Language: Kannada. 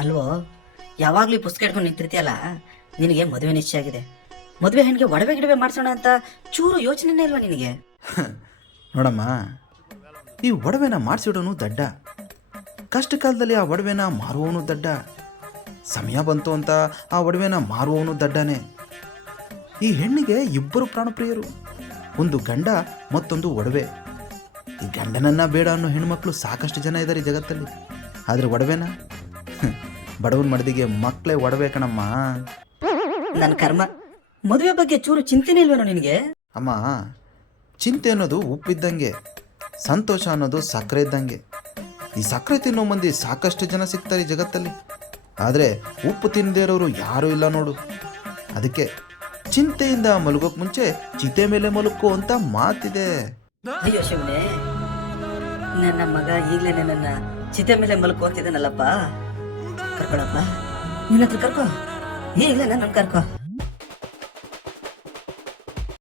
ಅಲ್ವೋ, ಯಾವಾಗ್ಲೂ ಈ ಪುಸ್ತಕ ಹಿಡ್ಕೊಂಡು ನಿಂತಿರ್ತೀಯಲ್ಲ, ನಿನಗೆ ಮದುವೆ ನಿಶ್ಚಯ ಆಗಿದೆ. ಮದುವೆ ಹೆಣ್ಣಿಗೆ ಒಡವೆ ಗಿಡವೆ ಮಾಡ್ಸೋಣ ಅಂತ ಚೂರು ಯೋಚನೆನೇ ಇಲ್ವಾ ನಿನಗೆ? ನೋಡಮ್ಮ, ಈ ಒಡವೆನ ಮಾಡಿಸಿಡೋನು ದಡ್ಡ, ಕಷ್ಟ ಕಾಲದಲ್ಲಿ ಆ ಒಡವೆನ ಮಾರುವವನು ದಡ್ಡ, ಸಮಯ ಬಂತು ಅಂತ ಆ ಒಡವೆನ ಮಾರುವವನು ದಡ್ಡನೇ. ಈ ಹೆಣ್ಣಿಗೆ ಇಬ್ಬರು ಪ್ರಾಣಪ್ರಿಯರು, ಒಂದು ಗಂಡ ಮತ್ತೊಂದು ಒಡವೆ. ಈ ಗಂಡನನ್ನ ಬೇಡ ಅನ್ನೋ ಹೆಣ್ಮಕ್ಳು ಸಾಕಷ್ಟು ಜನ ಇದ್ದಾರೆ ಈ ಜಗತ್ತಲ್ಲಿ. ಆದರೆ ಒಡವೆನ ಬಡವನ ಮಡದಿಗೆ ಮಕ್ಕಳೇ ಒಡವೆ ಕಣಮ್ಮ. ನನ್ನ ಕರ್ಮ, ಮದುವೆ ಬಗ್ಗೆ ಚೂರು ಚಿಂತೆನೇ ಇಲ್ವೇನೋ ನಿನಗೆ? ಅಮ್ಮ, ಚಿಂತೆ ಅನ್ನೋದು ಉಪ್ಪಿದ್ದಂಗೆ, ಸಂತೋಷ ಅನ್ನೋದು ಸಕ್ಕರೆ ಇದ್ದಂಗೆ. ಈ ಸಕ್ಕರೆ ತಿನ್ನೋ ಮಂದಿ ಸಾಕಷ್ಟು ಜನ ಸಿಗ್ತಾರೆ ಈ ಜಗತ್ತಲ್ಲಿ, ಆದರೆ ಉಪ್ಪು ತಿನ್ನದೇ ಇರೋರು ಯಾರೂ ಇಲ್ಲ ನೋಡು. ಅದಕ್ಕೆ ಚಿಂತೆಯಿಂದ ಮಲಗೋಕ್ ಮುಂಚೆ ಚಿತೆ ಮೇಲೆ ಮಲಕ್ಕೋ ಅಂತ ಮಾತಿದೆ. ಅಯ್ಯೋ ಶಿವನೇ, ನನ್ನ ಮಗ ಈಗಲೇ ನನ್ನ ಚಿತೆ ಮೇಲೆ ಮಲ್ಕೊ ಹೋಗ್ತಿದ್ದಾನಲ್ಲಪ್ಪ. ಕರ್ಕೊಳಪ್ಪ, ನಿನ್ನ ಹತ್ರ ಕರ್ಕೊ, ಈಗಲೇ ನನ್ನ ಕರ್ಕೊ.